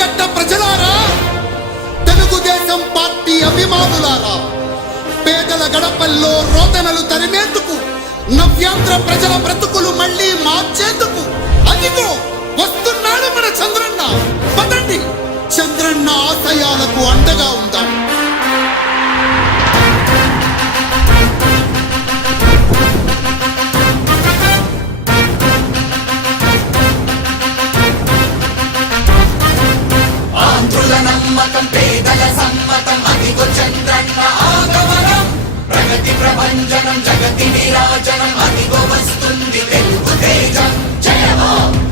గట్ట ప్రజలారా తెలుగుదేశం పార్టీ అభిమానులారా పేదల గడపల్లో రోదనలు తరిమేందుకు నవ్యాంధ్ర ప్రజల బ్రతుకులు మళ్ళీ మార్చేందుకు అదిగో వస్తున్నాడు మన చంద్రన్న పదండి చంద్రన్న ఆశయాలకు అండగా सम्मतम् पेदल सम्मतम् अधिको चन्द्रन्न आगमनम् प्रगति प्रभञ्जनम् जगति विराजनम् अधिको वस्तुन्दि तेलुगु तेजम् जय